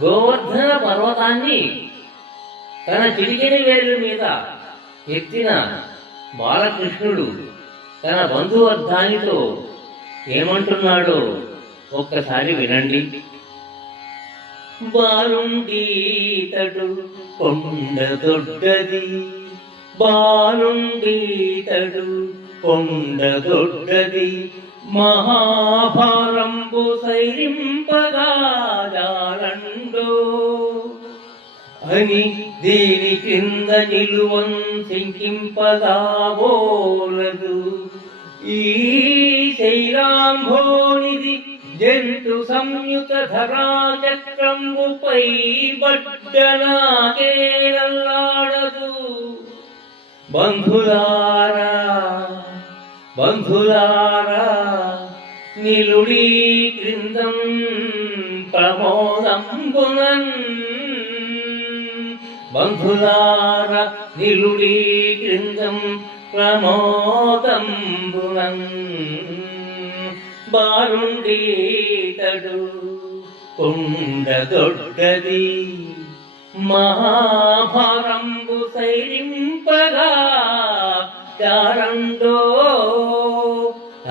గోవర్ధన పర్వతాన్ని తన చిటికెని వేలు మీద ఎత్తిన బాలకృష్ణుడు తన బంధువర్ధానితో ఏమంటున్నాడో ఒక్కసారి వినండి. బాలుండీతడు కొండ దొడ్డది, బాలుండీతడు కొండ దొడ్డది, మహాభారంబు సైరింపగా జాలండో అని దీని క్రింద నిలువం శంకింపగా బోలదు. ఈ శైలాంభోనిది జంతు సంయుత ధరాచక్రంబుపై బడ్డనాకేలల్లాడదు. బంధులారా బంధులారా నిలుడీ క్రిందం ప్రమోదంబునన్, బంధులార నిలుడీ క్రిందం ప్రమోదంబునన్. బాలుండీతడు కొండ దొడ్డది, మహాభారంబు సైరింపగా చారండో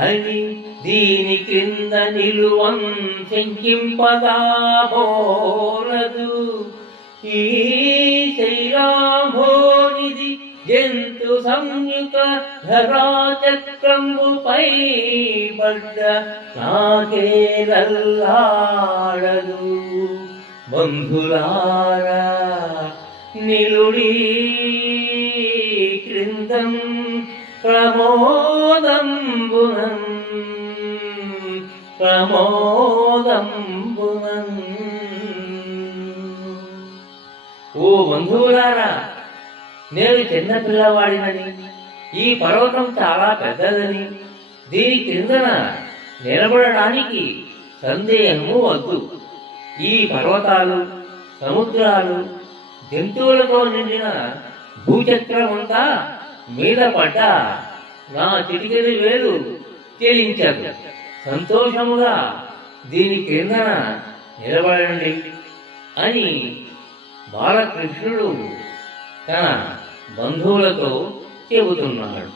అని దీని క్రింద నిలువం శంకింపగా బోలదు. ఈ శైలాంభోనిది జంతు సంయుత ధరాచక్రంబుపై పడ్డ నాకేలల్లాడదు. బంధులారా నిలుడీ క్రిందం ప్రమోదంబునన్, ప్రమోదంబునన్. ఓ బంధువులారా, నేను చిన్న పిల్లవాడినని, ఈ పర్వతం చాలా పెద్దదని, దీని క్రిందన నిలబడడానికి సందేహము వద్దు. ఈ పర్వతాలు, సముద్రాలు, జంతువులతో నిండిన భూచక్రమంతా మీద పడ్డా నా చిటికెని వేలు తేలించదు. సంతోషముగా దీని క్రిందన నిలబడండి అని బాలకృష్ణుడు తన బంధువులతో చెబుతున్నాడు.